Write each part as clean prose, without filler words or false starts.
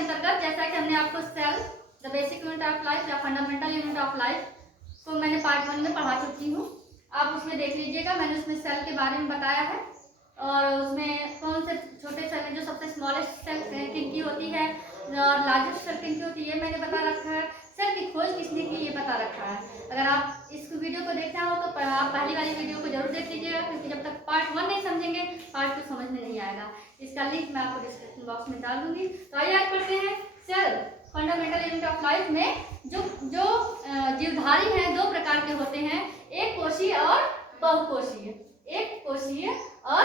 अंतर्गत जैसा कि हमने आपको cell the basic unit of life या फंडामेंटल यूनिट ऑफ लाइफ को मैंने पार्ट 1 में पढ़ा चुकी हूँ। आप उसमें देख लीजिएगा, मैंने उसमें सेल के बारे में बताया है और उसमें कौन से छोटे सेल हैं, जो सबसे स्मॉलेस्ट सेल किन की होती है और लार्जेस्ट सेल किन की होती है, ये मैंने बता रखा है। सेल की खोज किसने की, ये बता रखा है। अगर आप इस वीडियो को देखना हो तो आप पहली वाली वीडियो को जरूर देख लीजिएगा, क्योंकि जब तक पार्ट 1 नहीं समझेंगे पार्ट 2 समझ में नहीं आएगा। इसका लिंक मैं आपको डिस्क्रिप्शन बॉक्स में डाल दूंगी। तो आइए आज पढ़ते हैं cell fundamental unit of life में जो जीवधारी हैं दो प्रकार के होते हैं, एक कोशीय और बहुकोशीय। एक कोशीय और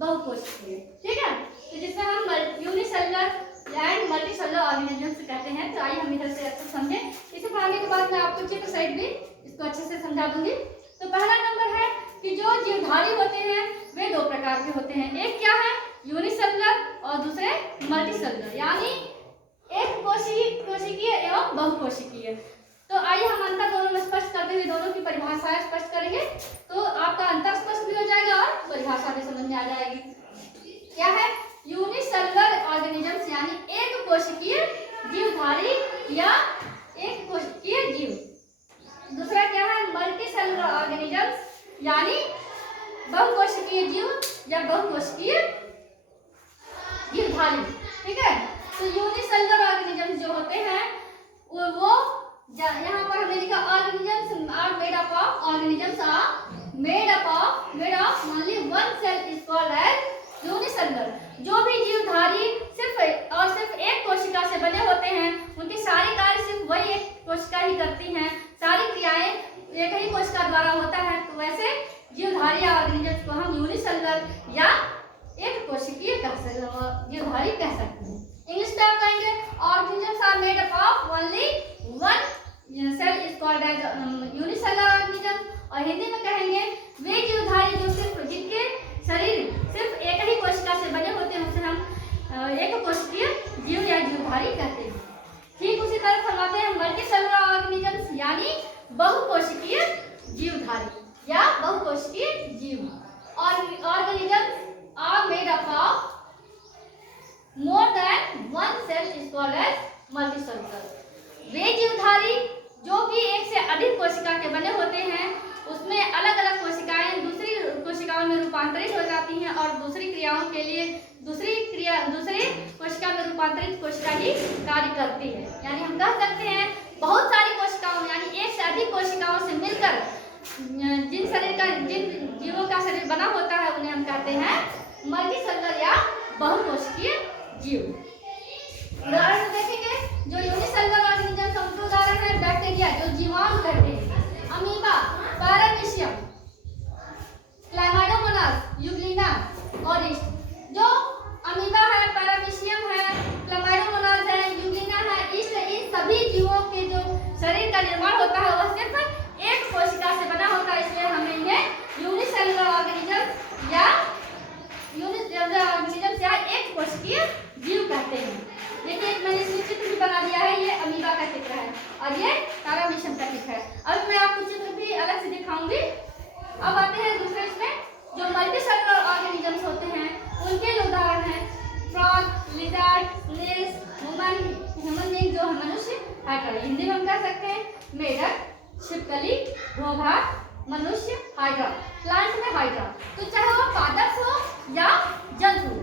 बहुकोशीय, ठीक है। तो जिसमें हम यूनिसेलुलर एंड मल्टीसेलुलर ऑर्गेनिजम्स कहते हैं। तो आइए हम इधर से अच्छे समझें। इसे पढ़ाने के बाद मैं आपको चित्र सहित भी इसको अच्छे से समझा दूंगी। तो पहला नंबर है कि जो जीवधारी होते हैं वे दो प्रकार के होते हैं। एक क्या है, यूनिसेलुलर, और दूसरे मल्टीसेलुलर, यानी एक कोशिकीय एवं बहुकोशिकीय। तो आइए हम अंतर दोनों में स्पष्ट करते हुए दोनों की परिभाषाएं स्पष्ट करेंगे, तो आपका अंतर स्पष्ट भी हो जाएगा और परिभाषा भी समझ में आ जाएगी। क्या है यूनिसेलुलर ऑर्गेनिजम्स, यानी एक कोशिकीय जीवधारी या एक कोशिकीय जीव। दूसरा क्या है मल्टीसेलुलर ऑर्गेनिजम्स, यानी बहुकोशिकीय जीव या बहुकोशिकीय जीवधारी, ठीक है। तो यूनिसेलुलर ऑर्गेनिजम्स जो होते हैं वो यहाँ पर हमने लिखा organisms are made up of only one cell is called as unicellular. जो भी जीवधारी सिर्फ एक कोशिका से बने होते हैं, उनकी सारी कार्य सिर्फ वही एक कोशिका ही करती हैं, सारी क्रियाएं एक ही कोशिका द्वारा होता है। तो वैसे जीवधारी ऑर्गेनिजम्स को हम यूनिसेलुलर या एक कोशिकीय जीवधारी कह सकते हैं। इंग्लिश में आप कहेंगे organisms are made up of only one cell is called as unicellular organism, और हिंदी में कहेंगे वे जीवधारी जो सिर्फ जिनके शरीर सिर्फ एक ही कोशिका से बने होते हैं, उसे हम एक कोशिकीय जीव या जीवधारी कहते हैं। ठीक उसी तरह फरमाते हैं मल्टीसेलुलर ऑर्गेनिजम्स, यानी बहुकोशिकीय जीवधारी या बहुकोशिकीय जीव। और organisms are made up of more than one cell is called as multicellular। वे जीवधारी जो कि एक से अधिक कोशिका के बने होते हैं, उसमें अलग अलग कोशिकाएं दूसरी कोशिकाओं में रूपांतरित हो जाती हैं और दूसरी क्रियाओं के लिए दूसरी कोशिका में रूपांतरित कोशिका ही कार्य करती है। यानी हम कह सकते हैं बहुत सारी कोशिकाओं यानी एक से अधिक कोशिकाओं से मिलकर जिन जीवों का शरीर बना होता है उन्हें हम कहते हैं मल्टीसेलुलर या बहुकोशिकीय जीव। उदाहरण देखेंगे जो यूनिसेलुलर ऑर्गेनिजम्स का उदाहरण है बैक्टीरिया, जो जीवाणु कहते हैं, अमीबा, पैरामीशियम, क्लैमाइडोमोनास, यूग्लिना और ईस्ट। जो अमीबा है, पैरामीशियम है, क्लैमाइडोमोनास है, यूग्लिना है, ईस्ट, इन सभी जीवों के जो शरीर का निर्माण होता है वह सिर्फ एक कोशिका से बना होता है, इसलिए हमें इन्हें यूनिसेलुलर ऑर्गेनिजम्स या एक कोशिकीय जीव कहते हैं। देखिए मैंने इसमें चित्र भी बना दिया है, ये अमीबा का चित्र है और ये पैरामीशियम का चित्र है। अब मैं आपको चित्र भी अलग से दिखाऊंगी। अब आते हैं दूसरे इसमें जो मल्टीसेलुलर ऑर्गेनिजम्स होते हैं उनके जो उदाहरण हैं frog, lizard, snails, human being जो मनुष्य, हाइड्रा, हिंदी में हम कह सकते हैं मेढक, छिपकली, घोंघा, मनुष्य, हाइड्रा, प्लांट में हाइड्रा। तो चाहे वो पादप हो या जंतु,